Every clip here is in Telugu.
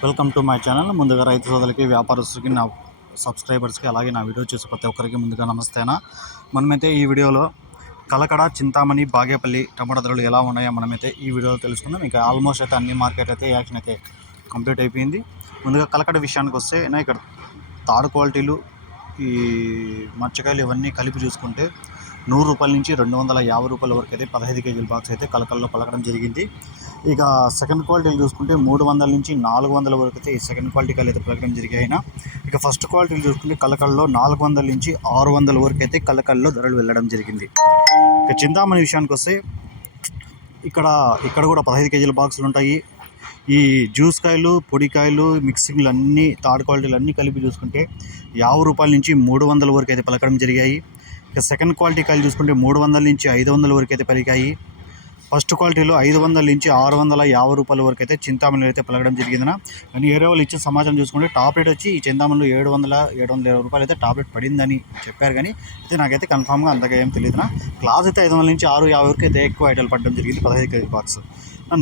Welcome to my channel. ముందుగా రైతు సోదరులకి వ్యాపారస్తులకి నా సబ్స్క్రైబర్స్కి అలాగే నా వీడియో చూసి ప్రతి ఒక్కరికి ముందుగా నమస్తేనా? మనమైతే ఈ వీడియోలో కలకడ చింతామణి బాగేపల్లి టమాటా ధరలు ఎలా ఉన్నాయో మనమైతే ఈ వీడియోలో తెలుసుకుందాం. ఇంకా ఆల్మోస్ట్ అయితే అన్ని మార్కెట్ అయితే యాక్షన్ అయితే కంప్లీట్ అయిపోయింది. ముందుగా కలకడ విషయానికి వస్తే నా ఇక్కడ తాడు క్వాలిటీలు ఈ మచ్చకాయలు ఇవన్నీ కలిపి చూసుకుంటే నూరు రూపాయల నుంచి రెండు వందల యాభై రూపాయల వరకు అయితే పదహైదు కేజీల బాక్స్ అయితే కలకల్లో పలకడం జరిగింది. ఇక సెకండ్ క్వాలిటీలు చూసుకుంటే మూడు వందల నుంచి నాలుగు వందల వరకు అయితే ఈ సెకండ్ క్వాలిటీ కళ్ళు అయితే పలకడం జరిగాయినా ఇక ఫస్ట్ క్వాలిటీలు చూసుకుంటే కళ్ళకళ్ళలో నాలుగు వందల నుంచి ఆరు వందల వరకు అయితే కళ్ళకళ్ళలో ధరలు వెళ్ళడం జరిగింది. ఇక చింతామణి విషయానికి వస్తే ఇక్కడ ఇక్కడ కూడా పదహైదు కేజీల బాక్సులు ఉంటాయి. ఈ జ్యూస్ కాయలు పొడికాయలు మిక్సింగ్లు అన్నీ థర్డ్ క్వాలిటీలు అన్నీ కలిపి చూసుకుంటే యాభై రూపాయల నుంచి మూడు వందల వరకు అయితే పలకడం జరిగాయి. ఇక సెకండ్ క్వాలిటీ కాయలు చూసుకుంటే మూడు వందల నుంచి ఐదు వందల వరకు అయితే పలికాయి. ఫస్ట్ క్వాలిటీలో ఐదు వందల నుంచి ఆరు వందల యాభై రూపాయల వరకు అయితే చింతామణి అయితే పలకడం జరిగిందన కానీ ఏరే వాళ్ళు ఇచ్చిన సమాచారం చూసుకుంటే టాప్ రేట్ వచ్చి ఈ చింతామణిలో ఏడు వందల ఏడు వందల ఇరవై రూపాయలు అయితే టాప్ రేట్ పడిందని చెప్పారు. కానీ అయితే నాకైతే కన్ఫామ్గా అంతగా ఏం తెలియదునా క్లాస్ అయితే ఐదు వందల నుంచి ఆరు యాభై వరకు అయితే ఎక్కువ ఐటల్ పడడం జరిగింది పదహైదు కేజీ బాక్స్.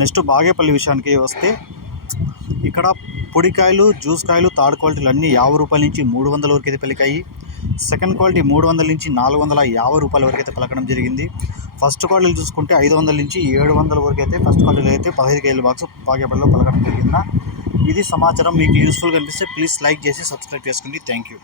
నెక్స్ట్ బాగేపల్లి విషయానికి వస్తే ఇక్కడ పొడికాయలు జ్యూస్ కాయలు థర్డ్ క్వాలిటీలు అన్నీ యాభై రూపాయల నుంచి మూడు వందల వరకు అయితే పలికాయి సెకండ్ క్వాలిటీ మూడు వందల నుంచి నాలుగు వందల యాభై రూపాయల వరకు అయితే పలకడం జరిగింది. ఫస్ట్ క్వాలిటీలు చూసుకుంటే ఐదు వందల నుంచి ఏడు వందల వరకు అయితే ఫస్ట్ క్వాలిటీలో అయితే పదహైదు కేజీల బాక్స్ బాగేపల్లిలో పలకడం జరిగిందా. ఇది సమాచారం మీకు యూస్ఫుల్గా అనిపిస్తే ప్లీజ్ లైక్ చేసి సబ్స్క్రైబ్ చేసుకోండి థ్యాంక్ యూ